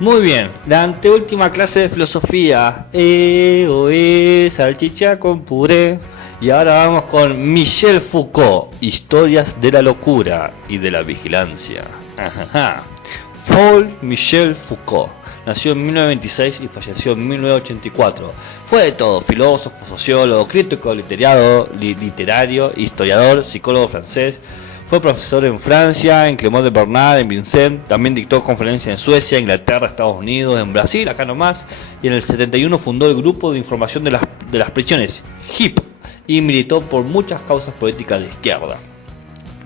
Muy bien, la anteúltima clase de filosofía. Salchicha con puré. Y ahora vamos con Michel Foucault, Historias de la locura y de la vigilancia. Paul Michel Foucault nació en 1926 y falleció en 1984. Fue de todo: filósofo, sociólogo, crítico literario, historiador, psicólogo francés. Fue profesor en Francia, en Clermont de Bernard, en Vincennes. También dictó conferencias en Suecia, Inglaterra, Estados Unidos, en Brasil, acá nomás. Y en el 71 fundó el Grupo de Información de las Prisiones, HIP, y militó por muchas causas políticas de izquierda.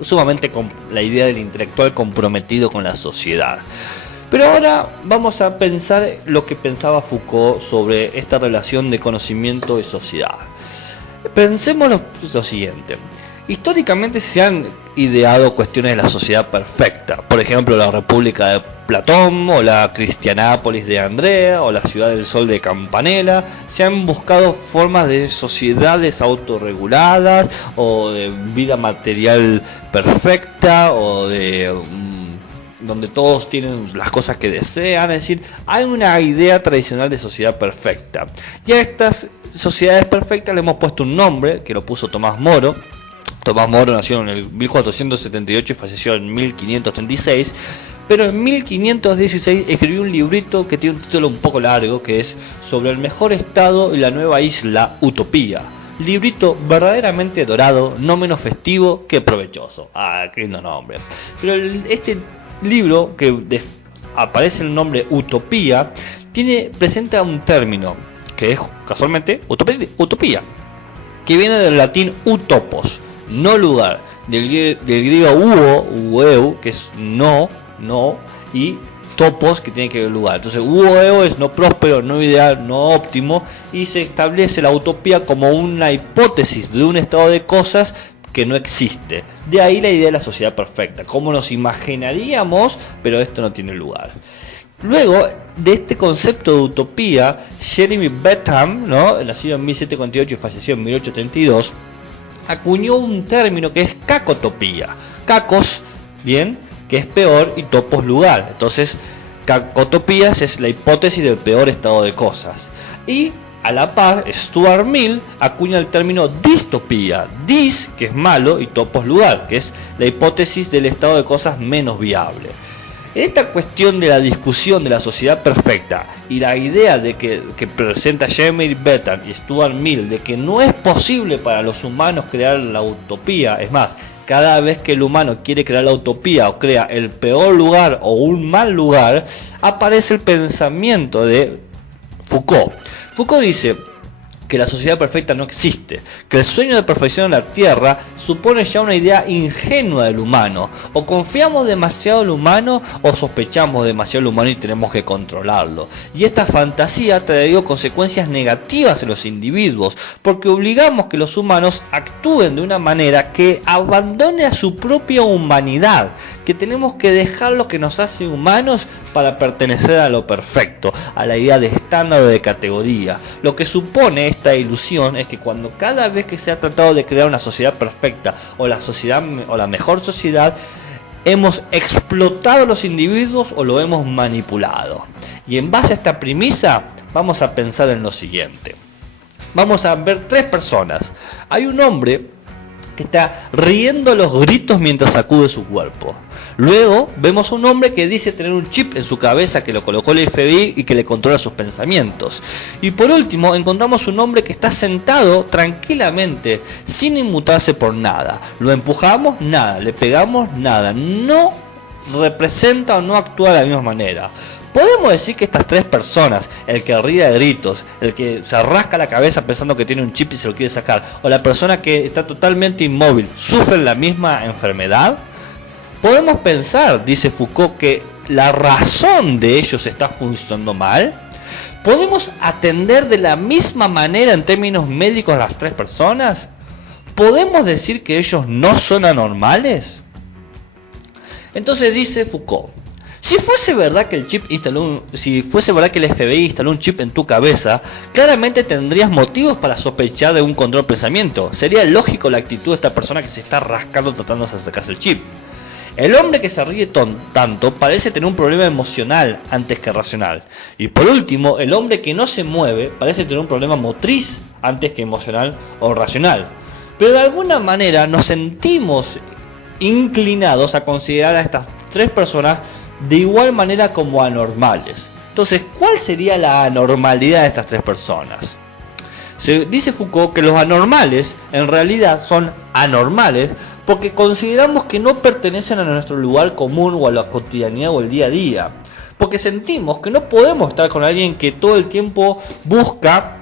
Sumamente con la idea del intelectual comprometido con la sociedad. Pero ahora vamos a pensar lo que pensaba Foucault sobre esta relación de conocimiento y sociedad. Pensemos lo siguiente. Históricamente se han ideado cuestiones de la sociedad perfecta, por ejemplo la República de Platón o la Cristianápolis de Andrea o la Ciudad del Sol de Campanella. Se han buscado formas de sociedades autorreguladas o de vida material perfecta o de donde todos tienen las cosas que desean. Es decir, hay una idea tradicional de sociedad perfecta y a estas sociedades perfectas le hemos puesto un nombre que lo puso Tomás Moro. Tomás Moro nació en el 1478 y falleció en 1536, pero en 1516 escribió un librito que tiene un título un poco largo, que es Sobre el mejor estado y la nueva isla, Utopía. Librito verdaderamente dorado, no menos festivo que provechoso. Qué lindo nombre. Pero este libro, que aparece el nombre Utopía, presenta un término que es casualmente utopía, que viene del latín utopos, no lugar, del griego uou, que es no, y topos, que tiene que ver lugar. Entonces uou es no próspero, no ideal, no óptimo, y se establece la utopía como una hipótesis de un estado de cosas que no existe. De ahí la idea de la sociedad perfecta, como nos imaginaríamos, pero esto no tiene lugar. Luego de este concepto de utopía, Jeremy Bentham, nacido en 1748 y falleció en 1832, acuñó un término que es cacotopía. Cacos, bien, que es peor, y topos, lugar. Entonces, cacotopías es la hipótesis del peor estado de cosas. Y a la par, Stuart Mill acuña el término distopía. Dis, que es malo, y topos, lugar, que es la hipótesis del estado de cosas menos viable. Esta cuestión de la discusión de la sociedad perfecta y la idea de que presenta Jeremy Bentham y Stuart Mill de que no es posible para los humanos crear la utopía, es más, cada vez que el humano quiere crear la utopía o crea el peor lugar o un mal lugar, aparece el pensamiento de Foucault. Foucault dice que la sociedad perfecta no existe, que el sueño de perfección en la Tierra supone ya una idea ingenua del humano. O confiamos demasiado en el humano o sospechamos demasiado del humano y tenemos que controlarlo. Y esta fantasía ha traído consecuencias negativas en los individuos, porque obligamos que los humanos actúen de una manera que abandone a su propia humanidad, que tenemos que dejar lo que nos hace humanos para pertenecer a lo perfecto, a la idea de estándar o de categoría. Lo que supone esta ilusión es que cada vez que se ha tratado de crear una sociedad perfecta o la mejor sociedad, hemos explotado a los individuos o lo hemos manipulado. Y en base a esta premisa vamos a pensar en lo siguiente. Vamos a ver tres personas. Hay un hombre que está riendo a los gritos mientras sacude su cuerpo. Luego vemos un hombre que dice tener un chip en su cabeza que lo colocó el FBI y que le controla sus pensamientos. Y por último encontramos un hombre que está sentado tranquilamente sin inmutarse por nada. Lo empujamos, nada. Le pegamos, nada. No representa o no actúa de la misma manera. Podemos decir que estas tres personas, el que ríe de gritos, el que se rasca la cabeza pensando que tiene un chip y se lo quiere sacar, o la persona que está totalmente inmóvil, ¿sufren la misma enfermedad? Podemos pensar, dice Foucault, que la razón de ellos está funcionando mal. ¿Podemos atender de la misma manera en términos médicos a las tres personas? ¿Podemos decir que ellos no son anormales? Entonces dice Foucault, si fuese verdad que el FBI instaló un chip en tu cabeza, claramente tendrías motivos para sospechar de un control pensamiento. Sería lógico la actitud de esta persona que se está rascando tratando de sacarse el chip. El hombre que se ríe tanto parece tener un problema emocional antes que racional. Y por último, el hombre que no se mueve parece tener un problema motriz antes que emocional o racional. Pero de alguna manera nos sentimos inclinados a considerar a estas tres personas de igual manera como anormales. Entonces, ¿cuál sería la anormalidad de estas tres personas? Se dice Foucault que los anormales en realidad son anormales porque consideramos que no pertenecen a nuestro lugar común o a la cotidianidad o el día a día. Porque sentimos que no podemos estar con alguien que todo el tiempo busca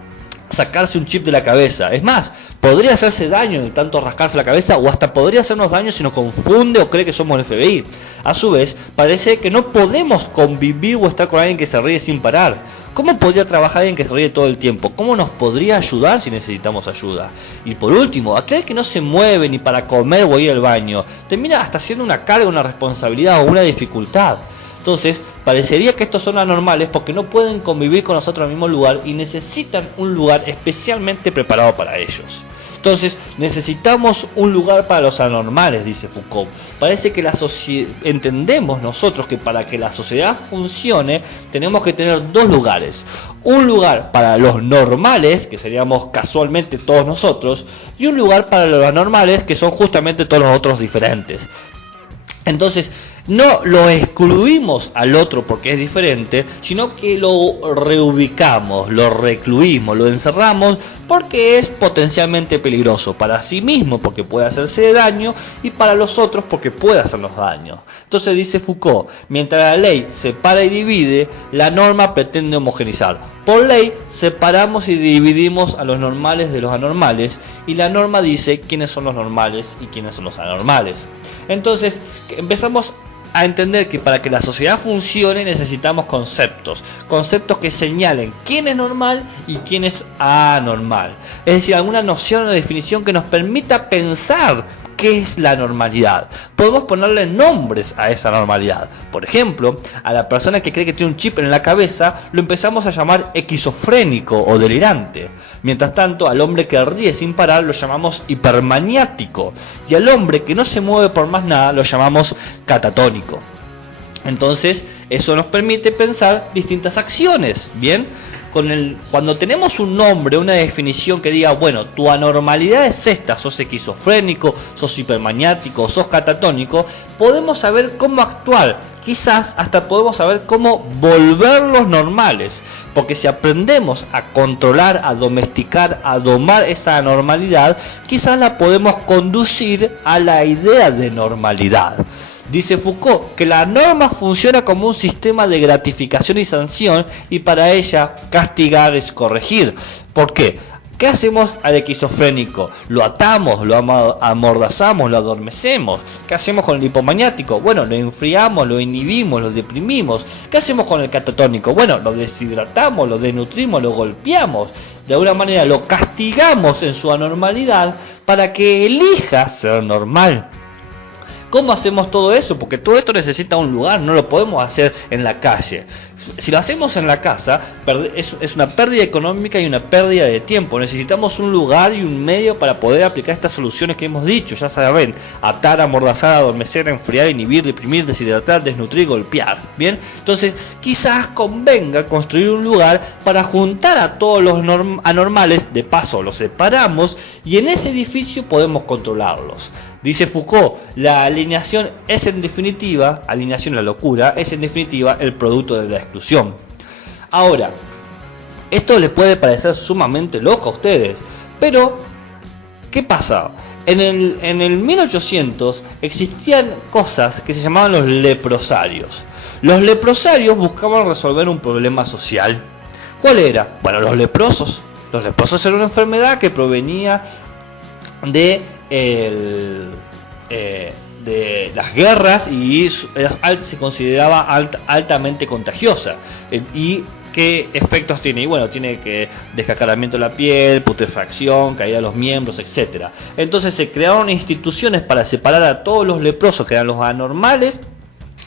sacarse un chip de la cabeza. Es más, podría hacerse daño de tanto rascarse la cabeza, o hasta podría hacernos daño si nos confunde o cree que somos el FBI. A su vez, parece que no podemos convivir o estar con alguien que se ríe sin parar. ¿Cómo podría trabajar alguien que se ríe todo el tiempo? ¿Cómo nos podría ayudar si necesitamos ayuda? Y por último, aquel que no se mueve ni para comer o ir al baño, termina hasta siendo una carga, una responsabilidad o una dificultad. Entonces, parecería que estos son anormales porque no pueden convivir con nosotros en el mismo lugar y necesitan un lugar especialmente preparado para ellos. Entonces, necesitamos un lugar para los anormales, dice Foucault. Parece que entendemos nosotros que para que la sociedad funcione, tenemos que tener dos lugares. Un lugar para los normales, que seríamos casualmente todos nosotros, y un lugar para los anormales, que son justamente todos los otros diferentes. Entonces, no lo excluimos al otro porque es diferente, sino que lo reubicamos, lo recluimos, lo encerramos porque es potencialmente peligroso para sí mismo porque puede hacerse daño y para los otros porque puede hacernos daño. Entonces dice Foucault, mientras la ley separa y divide, la norma pretende homogeneizar. Por ley separamos y dividimos a los normales de los anormales y la norma dice quiénes son los normales y quiénes son los anormales. Entonces empezamos a entender que para que la sociedad funcione necesitamos conceptos que señalen quién es normal y quién es anormal, es decir, alguna noción o definición que nos permita pensar qué es la normalidad. Podemos ponerle nombres a esa normalidad. Por ejemplo, a la persona que cree que tiene un chip en la cabeza lo empezamos a llamar esquizofrénico o delirante. Mientras tanto, al hombre que ríe sin parar lo llamamos hipermaniático y al hombre que no se mueve por más nada lo llamamos catatónico. Entonces, eso nos permite pensar distintas acciones, ¿bien? Cuando tenemos un nombre, una definición que diga, bueno, tu anormalidad es esta, sos esquizofrénico, sos hipermaniático, sos catatónico, podemos saber cómo actuar, quizás hasta podemos saber cómo volverlos normales, porque si aprendemos a controlar, a domesticar, a domar esa anormalidad, quizás la podemos conducir a la idea de normalidad. Dice Foucault que la norma funciona como un sistema de gratificación y sanción y para ella castigar es corregir. ¿Por qué? ¿Qué hacemos al esquizofrénico? Lo atamos, lo amordazamos, lo adormecemos. ¿Qué hacemos con el hipomaniático? Bueno, lo enfriamos, lo inhibimos, lo deprimimos. ¿Qué hacemos con el catatónico? Bueno, lo deshidratamos, lo desnutrimos, lo golpeamos. De alguna manera lo castigamos en su anormalidad para que elija ser normal. ¿Cómo hacemos todo eso? Porque todo esto necesita un lugar, no lo podemos hacer en la calle. Si lo hacemos en la casa, es una pérdida económica y una pérdida de tiempo. Necesitamos un lugar y un medio para poder aplicar estas soluciones que hemos dicho. Ya saben, atar, amordazar, adormecer, enfriar, inhibir, deprimir, deshidratar, desnutrir, golpear. ¿Bien? Entonces, quizás convenga construir un lugar para juntar a todos los anormales, de paso los separamos y en ese edificio podemos controlarlos. Dice Foucault, la alineación es en definitiva, alineación a la locura, es en definitiva el producto de la exclusión. Ahora, esto les puede parecer sumamente loco a ustedes, pero ¿qué pasa? En el 1800 existían cosas que se llamaban los leprosarios. Los leprosarios buscaban resolver un problema social. ¿Cuál era? Bueno, los leprosos. Los leprosos eran una enfermedad que provenía de las guerras y se consideraba altamente contagiosa. ¿Y qué efectos tiene? Y bueno, tiene que descascaramiento de la piel, putrefacción, caída de los miembros, etcétera. Entonces se crearon instituciones para separar a todos los leprosos, que eran los anormales,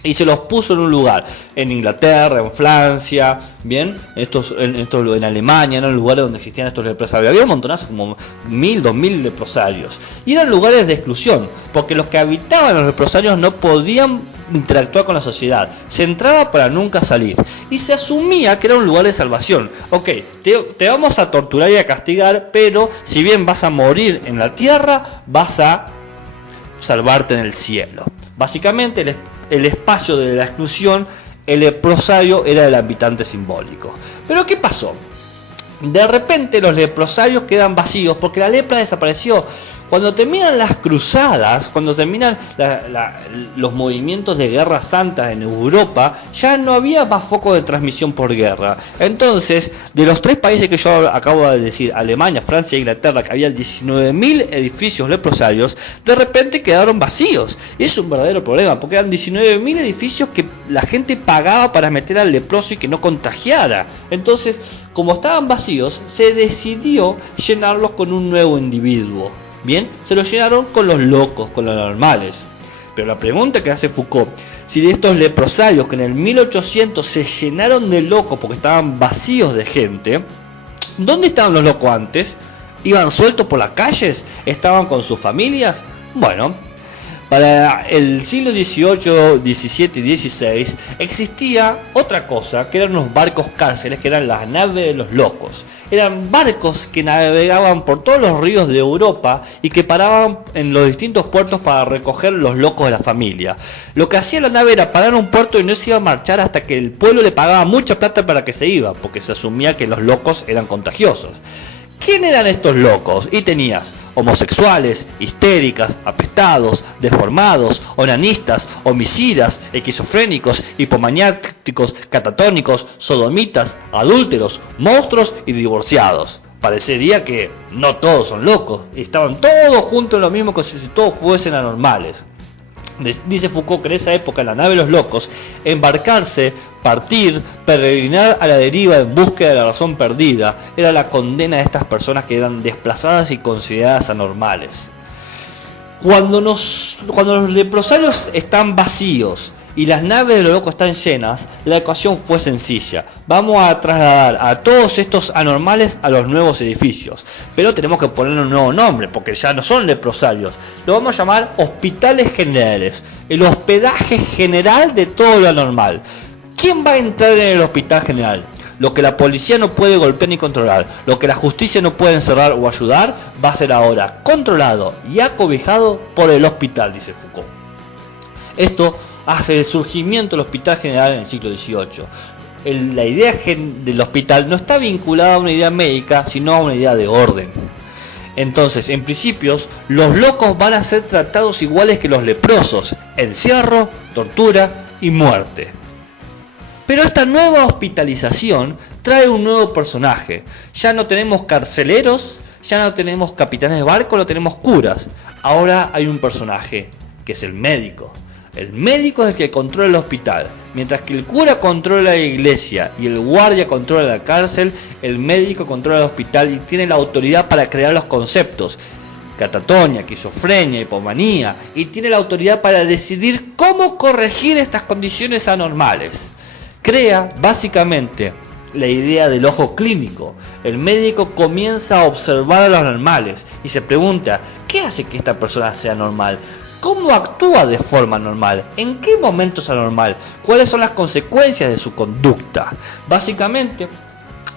y se los puso en un lugar, en Inglaterra, en Francia, bien, en Alemania, eran lugares donde existían estos leprosarios. Había un montonazo, como 1000, 2000 leprosarios, y eran lugares de exclusión, porque los que habitaban los leprosarios no podían interactuar con la sociedad, se entraba para nunca salir, y se asumía que era un lugar de salvación. Ok, te vamos a torturar y a castigar, pero si bien vas a morir en la tierra, vas a salvarte en el cielo. Básicamente el espacio de la exclusión, el leprosario era el habitante simbólico. Pero ¿qué pasó? De repente los leprosarios quedan vacíos porque la lepra desapareció. Cuando terminan las cruzadas, cuando terminan los movimientos de guerra santa en Europa, ya no había más foco de transmisión por guerra. Entonces, de los 3 países que yo acabo de decir, Alemania, Francia e Inglaterra, que había 19.000 edificios leprosarios, de repente quedaron vacíos. Y es un verdadero problema, porque eran 19.000 edificios que la gente pagaba para meter al leproso y que no contagiara. Entonces, como estaban vacíos, se decidió llenarlos con un nuevo individuo. Bien, se lo llenaron con los locos, con los normales. Pero la pregunta que hace Foucault, si de estos leprosarios que en el 1800 se llenaron de locos porque estaban vacíos de gente, ¿dónde estaban los locos antes? ¿Iban sueltos por las calles? ¿Estaban con sus familias? Bueno, para el siglo XVIII, XVII y XVI existía otra cosa, que eran los barcos cárceles, que eran las naves de los locos. Eran barcos que navegaban por todos los ríos de Europa y que paraban en los distintos puertos para recoger los locos de la familia. Lo que hacía la nave era parar en un puerto y no se iba a marchar hasta que el pueblo le pagaba mucha plata para que se iba, porque se asumía que los locos eran contagiosos. ¿Quién eran estos locos? Y tenías homosexuales, histéricas, apestados, deformados, onanistas, homicidas, esquizofrénicos, hipomaniáticos, catatónicos, sodomitas, adúlteros, monstruos y divorciados. Parecería que no todos son locos, estaban todos juntos en lo mismo, como si todos fuesen anormales. Dice Foucault que en esa época, en la nave de los locos, embarcarse, partir, peregrinar a la deriva en búsqueda de la razón perdida, era la condena de estas personas que eran desplazadas y consideradas anormales. Cuando los leprosarios están vacíos y las naves de los locos están llenas, la ecuación fue sencilla. Vamos a trasladar a todos estos anormales a los nuevos edificios, pero tenemos que ponerle un nuevo nombre, porque ya no son leprosarios. Lo vamos a llamar hospitales generales, el hospedaje general de todo lo anormal. ¿Quién va a entrar en el hospital general? Lo que la policía no puede golpear ni controlar, lo que la justicia no puede encerrar o ayudar, va a ser ahora controlado y acobijado por el hospital, dice Foucault. Esto hace el surgimiento del hospital general en el siglo XVIII. La idea del hospital no está vinculada a una idea médica, sino a una idea de orden. Entonces, en principios, los locos van a ser tratados iguales que los leprosos: encierro, tortura y muerte. Pero esta nueva hospitalización trae un nuevo personaje. Ya no tenemos carceleros, ya no tenemos capitanes de barco, no tenemos curas. Ahora hay un personaje, que es el médico. El médico es el que controla el hospital. Mientras que el cura controla la iglesia y el guardia controla la cárcel, el médico controla el hospital y tiene la autoridad para crear los conceptos: catatonia, esquizofrenia, hipomanía, y tiene la autoridad para decidir cómo corregir estas condiciones anormales. Crea básicamente la idea del ojo clínico. El médico comienza a observar a los anormales y se pregunta: ¿qué hace que esta persona sea normal? ¿Cómo actúa de forma normal? ¿En qué momento es anormal? ¿Cuáles son las consecuencias de su conducta? Básicamente,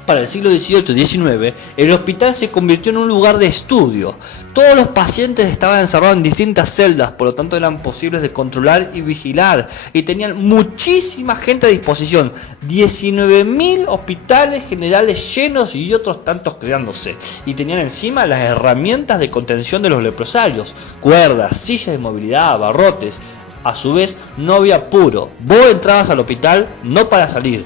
para el siglo XVIII y XIX, el hospital se convirtió en un lugar de estudio. Todos los pacientes estaban encerrados en distintas celdas, por lo tanto eran posibles de controlar y vigilar, y tenían muchísima gente a disposición. 19.000 hospitales generales llenos y otros tantos creándose, y tenían encima las herramientas de contención de los leprosarios: cuerdas, sillas de movilidad, barrotes. A su vez, no había apuro. Vos entrabas al hospital no para salir.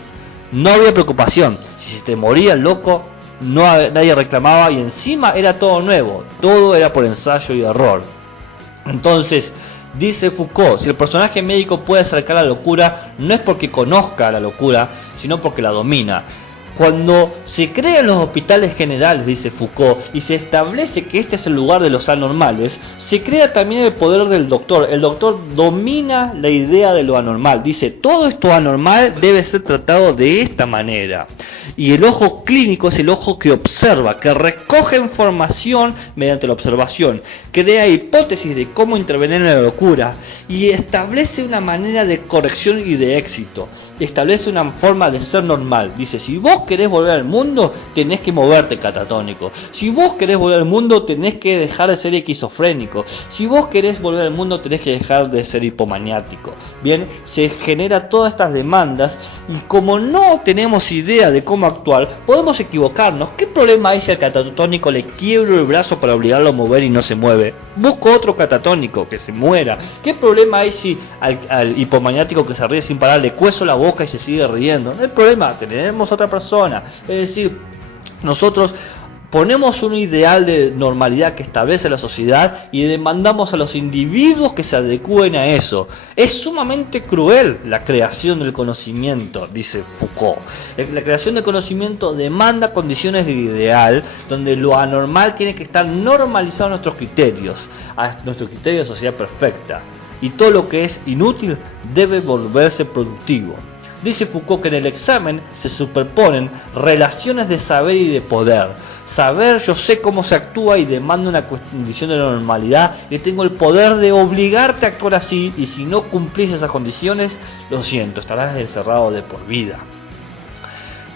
No había preocupación. Si se te moría el loco, nadie reclamaba, y encima era todo nuevo. Todo era por ensayo y error. Entonces, dice Foucault, si el personaje médico puede acercar la locura, no es porque conozca la locura, sino porque la domina. Cuando se crean los hospitales generales, dice Foucault, y se establece que este es el lugar de los anormales, se crea también el poder del doctor. El doctor domina la idea de lo anormal. Dice, todo esto anormal debe ser tratado de esta manera. Y el ojo clínico es el ojo que observa, que recoge información mediante la observación, crea hipótesis de cómo intervenir en la locura y establece una manera de corrección y de éxito. Establece una forma de ser normal. Dice, si vos querés volver al mundo, tenés que moverte catatónico. Si vos querés volver al mundo, tenés que dejar de ser esquizofrénico. Si vos querés volver al mundo, tenés que dejar de ser hipomaniático. Bien, se genera todas estas demandas y como no tenemos idea de cómo actuar, podemos equivocarnos. ¿Qué problema hay si al catatónico le quiebro el brazo para obligarlo a mover y no se mueve? Busco otro catatónico que se muera. ¿Qué problema hay si al hipomaniático que se ríe sin parar le cuezo la boca y se sigue riendo? No hay problema, tenemos otra persona. Es decir, nosotros ponemos un ideal de normalidad que establece la sociedad y demandamos a los individuos que se adecúen a eso. Es sumamente cruel la creación del conocimiento, dice Foucault. La creación del conocimiento demanda condiciones de ideal donde lo anormal tiene que estar normalizado a nuestros criterios de sociedad perfecta. Y todo lo que es inútil debe volverse productivo. Dice Foucault que en el examen se superponen relaciones de saber y de poder. Saber, yo sé cómo se actúa y demando una condición de normalidad y tengo el poder de obligarte a actuar así, y si no cumplís esas condiciones, lo siento, estarás encerrado de por vida.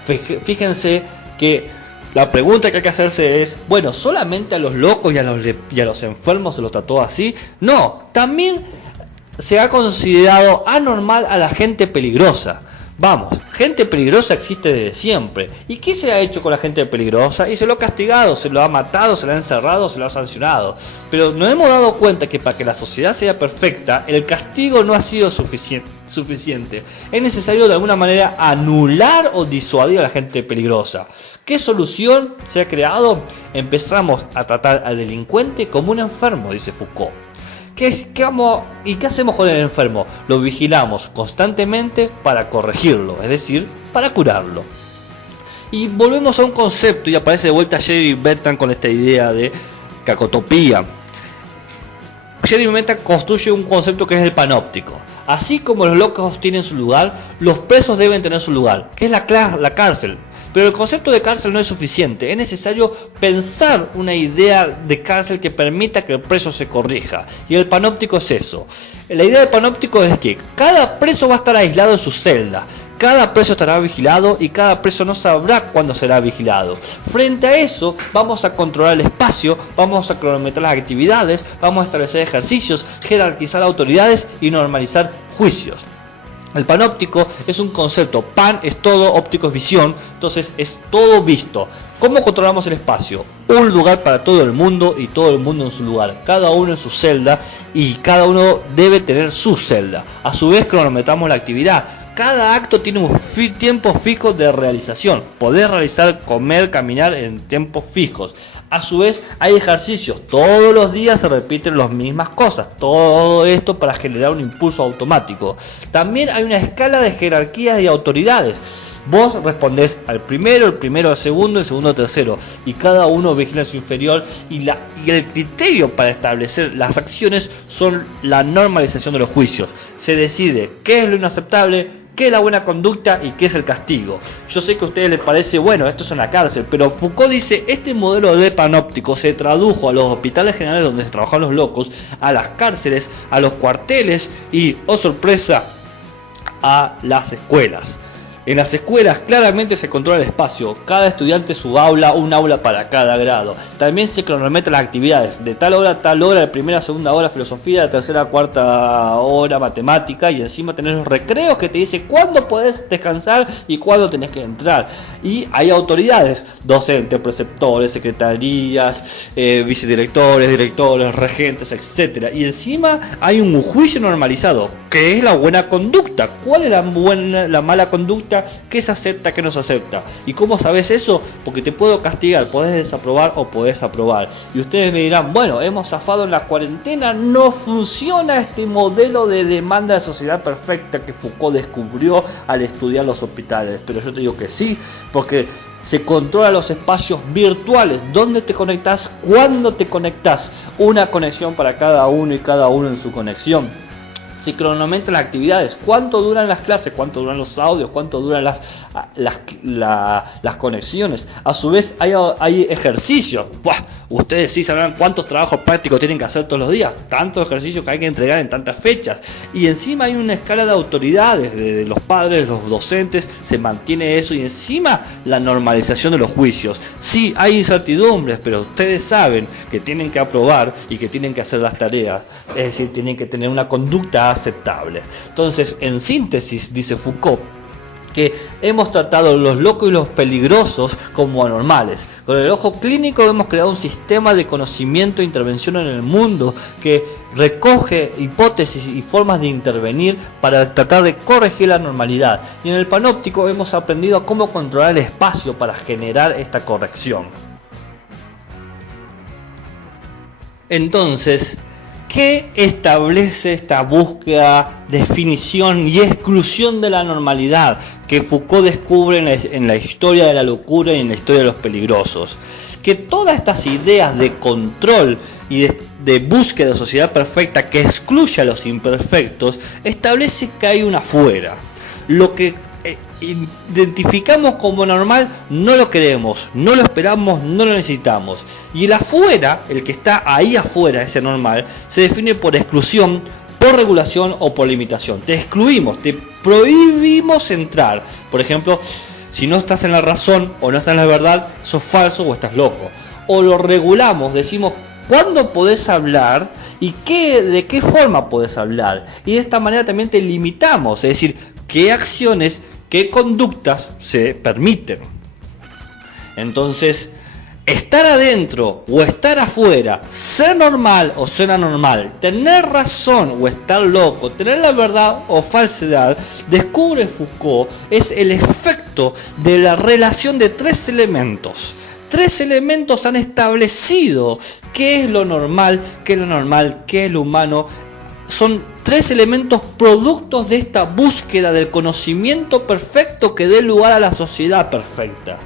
Fíjense que la pregunta que hay que hacerse es, bueno, ¿solamente a los locos y a los enfermos se los trató así? No, también se ha considerado anormal a la gente peligrosa. Vamos, gente peligrosa existe desde siempre. ¿Y qué se ha hecho con la gente peligrosa? Y se lo ha castigado, se lo ha matado, se lo ha encerrado, se lo ha sancionado. Pero nos hemos dado cuenta que para que la sociedad sea perfecta, el castigo no ha sido suficiente. Es necesario de alguna manera anular o disuadir a la gente peligrosa. ¿Qué solución se ha creado? Empezamos a tratar al delincuente como un enfermo, dice Foucault. ¿Qué hacemos con el enfermo? Lo vigilamos constantemente para corregirlo, es decir, para curarlo. Y volvemos a un concepto y aparece de vuelta Jerry Bentham con esta idea de cacotopía. Jerry Bentham construye un concepto que es el panóptico. Así como los locos tienen su lugar, los presos deben tener su lugar, que es la cárcel. Pero el concepto de cárcel no es suficiente, es necesario pensar una idea de cárcel que permita que el preso se corrija. Y el panóptico es eso. La idea del panóptico es que cada preso va a estar aislado en su celda. Cada preso estará vigilado y cada preso no sabrá cuándo será vigilado. Frente a eso, vamos a controlar el espacio, vamos a cronometrar las actividades, vamos a establecer ejercicios, jerarquizar autoridades y normalizar juicios. El panóptico es un concepto, pan es todo, óptico es visión, entonces es todo visto. ¿Cómo controlamos el espacio? Un lugar para todo el mundo y todo el mundo en su lugar, cada uno en su celda y cada uno debe tener su celda. A su vez cronometramos la actividad. Cada acto tiene un tiempo fijo de realización. Poder realizar, comer, caminar en tiempos fijos. A su vez hay ejercicios. Todos los días se repiten las mismas cosas. Todo esto para generar un impulso automático. También hay una escala de jerarquías y autoridades. Vos respondés al primero, el primero al segundo, el segundo al tercero. Y cada uno vigila a su inferior. Y el criterio para establecer las acciones son la normalización de los juicios. Se decide qué es lo inaceptable, qué es la buena conducta y qué es el castigo. Yo sé que a ustedes les parece, bueno, esto es una cárcel, pero Foucault dice, este modelo de panóptico se tradujo a los hospitales generales donde se trabajaban los locos, a las cárceles, a los cuarteles y, oh sorpresa, a las escuelas. En las escuelas claramente se controla el espacio, cada estudiante su aula, un aula para cada grado. También se cronometran las actividades, de tal hora a tal hora, de primera a segunda hora filosofía, de tercera a cuarta hora matemática, y encima tenés los recreos que te dicen cuándo podés descansar y cuándo tenés que entrar. Y hay autoridades, docentes, preceptores, secretarías, vicedirectores, directores, regentes, etc. Y encima hay un juicio normalizado, que es la buena conducta. ¿Cuál es la mala conducta? práctica qué se acepta, qué no se acepta. ¿Y cómo sabes eso? Porque te puedo castigar, podés desaprobar o podés aprobar. Y ustedes me dirán, bueno, hemos zafado en la cuarentena, no funciona este modelo de demanda de sociedad perfecta que Foucault descubrió al estudiar los hospitales. Pero yo te digo que sí, porque se controla los espacios virtuales, dónde te conectás, cuándo te conectás, una conexión para cada uno y cada uno en su conexión. Se cronometran las actividades, cuánto duran las clases, cuánto duran los audios, cuánto duran las conexiones. A su vez hay ejercicios. ¡Buah! Ustedes sí sabrán cuántos trabajos prácticos tienen que hacer todos los días, tantos ejercicios que hay que entregar en tantas fechas. Y encima hay una escala de autoridades, de los padres, los docentes, se mantiene eso. Y encima la normalización de los juicios. Sí, hay incertidumbres, pero ustedes saben que tienen que aprobar y que tienen que hacer las tareas. Es decir, tienen que tener una conducta aceptable. Entonces, en síntesis, dice Foucault, que hemos tratado los locos y los peligrosos como anormales. Con el ojo clínico hemos creado un sistema de conocimiento e intervención en el mundo que recoge hipótesis y formas de intervenir para tratar de corregir la normalidad. Y en el panóptico hemos aprendido a cómo controlar el espacio para generar esta corrección. Entonces, ¿qué establece esta búsqueda, definición y exclusión de la normalidad que Foucault descubre en la historia de la locura y en la historia de los peligrosos? Que todas estas ideas de control y de búsqueda de sociedad perfecta que excluye a los imperfectos establece que hay un afuera. Lo que identificamos como normal no lo queremos, no lo esperamos, no lo necesitamos. Y el afuera, el que está ahí afuera, ese normal, se define por exclusión, por regulación o por limitación. Te excluimos, te prohibimos entrar. Por ejemplo, si no estás en la razón o no estás en la verdad, sos falso o estás loco. O lo regulamos, decimos cuándo podés hablar y de qué forma podés hablar. Y de esta manera también te limitamos, es decir, qué acciones, qué conductas se permiten. Entonces, estar adentro o estar afuera, ser normal o ser anormal, tener razón o estar loco, tener la verdad o falsedad, descubre Foucault, es el efecto de la relación de tres elementos. Tres elementos han establecido qué es lo normal, qué es lo humano. Son tres elementos productos de esta búsqueda del conocimiento perfecto que dé lugar a la sociedad perfecta.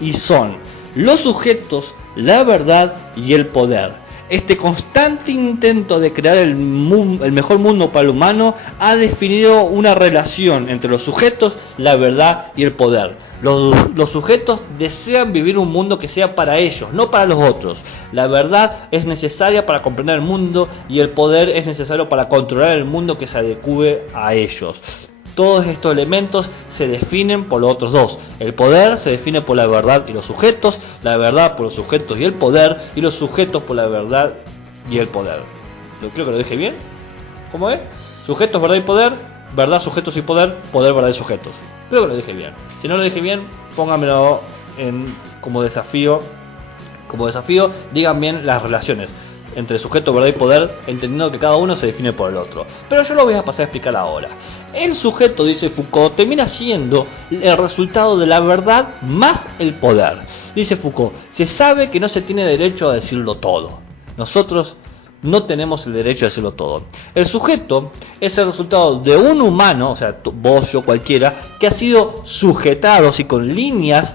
Y son los sujetos, la verdad y el poder. Este constante intento de crear el mejor mundo para el humano ha definido una relación entre los sujetos, la verdad y el poder. Los sujetos desean vivir un mundo que sea para ellos, no para los otros. La verdad es necesaria para comprender el mundo y el poder es necesario para controlar el mundo que se adecue a ellos. Todos estos elementos se definen por los otros dos. El poder se define por la verdad y los sujetos, la verdad por los sujetos y el poder, y los sujetos por la verdad y el poder. Creo que lo dije bien. ¿Cómo es? Sujetos, verdad y poder, verdad, sujetos y poder, poder, verdad y sujetos. Creo que lo dije bien. Si no lo dije bien, pónganmelo como desafío. Como desafío, digan bien las relaciones entre sujeto, verdad y poder, entendiendo que cada uno se define por el otro. Pero yo lo voy a pasar a explicar ahora. El sujeto, dice Foucault, termina siendo el resultado de la verdad más el poder. Dice Foucault, se sabe que no se tiene derecho a decirlo todo. Nosotros no tenemos el derecho a decirlo todo. El sujeto es el resultado de un humano, o sea, vos, yo, cualquiera, que ha sido sujetado y con líneas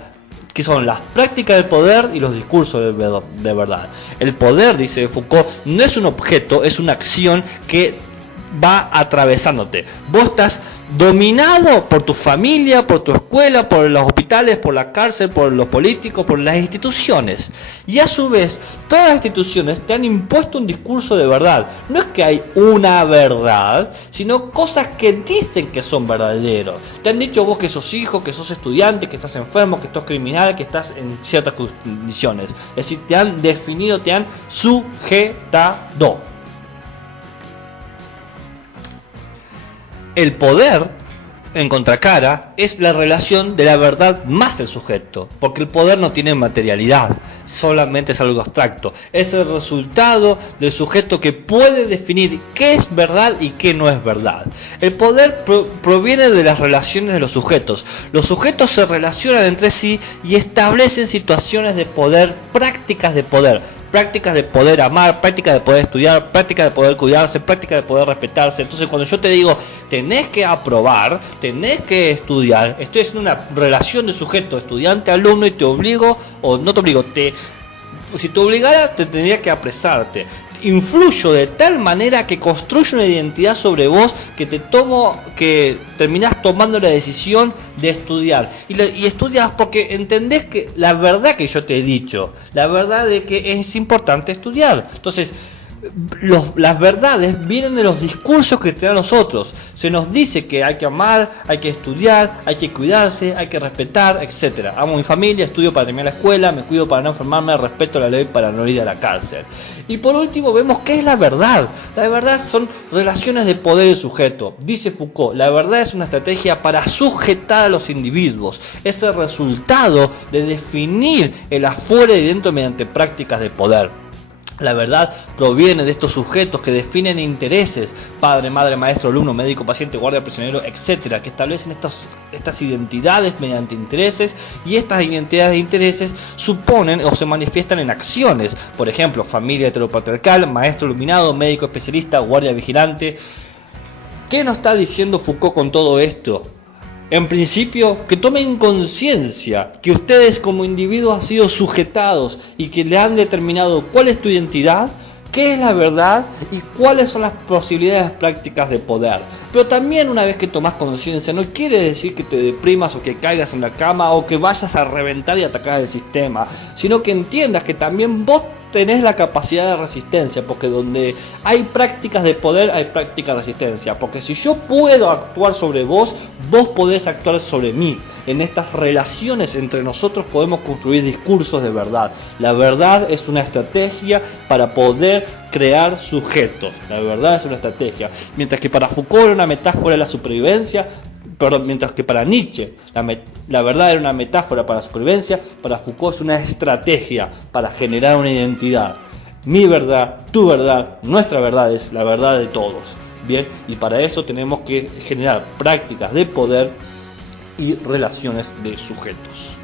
que son las prácticas del poder y los discursos de verdad. El poder, dice Foucault, no es un objeto, es una acción que va atravesándote. Vos estás dominado por tu familia, por tu escuela, por los hospitales, por la cárcel, por los políticos, por las instituciones. Y a su vez, todas las instituciones te han impuesto un discurso de verdad. No es que hay una verdad, sino cosas que dicen que son verdaderos. Te han dicho vos que sos hijo, que sos estudiante, que estás enfermo, que sos criminal, que estás en ciertas condiciones. Es decir, te han definido, te han sujetado. El poder, en contracara, es la relación de la verdad más el sujeto, porque el poder no tiene materialidad. solamente es algo abstracto, es el resultado del sujeto que puede definir qué es verdad y qué no es verdad. El poder proviene de las relaciones de los sujetos. Los sujetos se relacionan entre sí y establecen situaciones de poder, prácticas de poder amar, prácticas de poder estudiar, prácticas de poder cuidarse, prácticas de poder respetarse. Entonces cuando yo te digo tenés que aprobar, tenés que estudiar, estoy haciendo una relación de sujeto estudiante-alumno y te obligo, o no te obligo, si te obligara te tendría que apresarte. Influyo de tal manera que construyo una identidad sobre vos que terminás tomando la decisión de estudiar. Y estudias porque entendés que la verdad que yo te he dicho, la verdad de que es importante estudiar. Entonces, las verdades vienen de los discursos que te dan los otros. Se nos dice que hay que amar, hay que estudiar, hay que cuidarse, hay que respetar, etc. Amo a mi familia, estudio para terminar la escuela, me cuido para no enfermarme, respeto la ley para no ir a la cárcel. Y por último vemos qué es la verdad. La verdad son relaciones de poder y sujeto. Dice Foucault, la verdad es una estrategia para sujetar a los individuos. Es el resultado de definir el afuera y dentro mediante prácticas de poder. La verdad proviene de estos sujetos que definen intereses, padre, madre, maestro, alumno, médico, paciente, guardia, prisionero, etcétera, que establecen estas identidades mediante intereses, y estas identidades de intereses suponen o se manifiestan en acciones. Por ejemplo, familia heteropatriarcal, maestro iluminado, médico especialista, guardia vigilante. ¿Qué nos está diciendo Foucault con todo esto? En principio, que tomen conciencia que ustedes como individuos han sido sujetados y que le han determinado cuál es tu identidad, qué es la verdad y cuáles son las posibilidades prácticas de poder. Pero también una vez que tomas conciencia, no quiere decir que te deprimas o que caigas en la cama o que vayas a reventar y atacar el sistema, sino que entiendas que también vos tenés la capacidad de resistencia, porque donde hay prácticas de poder hay prácticas de resistencia, porque si yo puedo actuar sobre vos, vos podés actuar sobre mí. En estas relaciones entre nosotros podemos construir discursos de verdad. La verdad es una estrategia para poder crear sujetos. La verdad es una estrategia. Mientras que para Foucault era una metáfora de la supervivencia, mientras que para Nietzsche la verdad era una metáfora para la supervivencia, para Foucault es una estrategia para generar una identidad. Mi verdad, tu verdad, nuestra verdad es la verdad de todos. Bien, y para eso tenemos que generar prácticas de poder y relaciones de sujetos.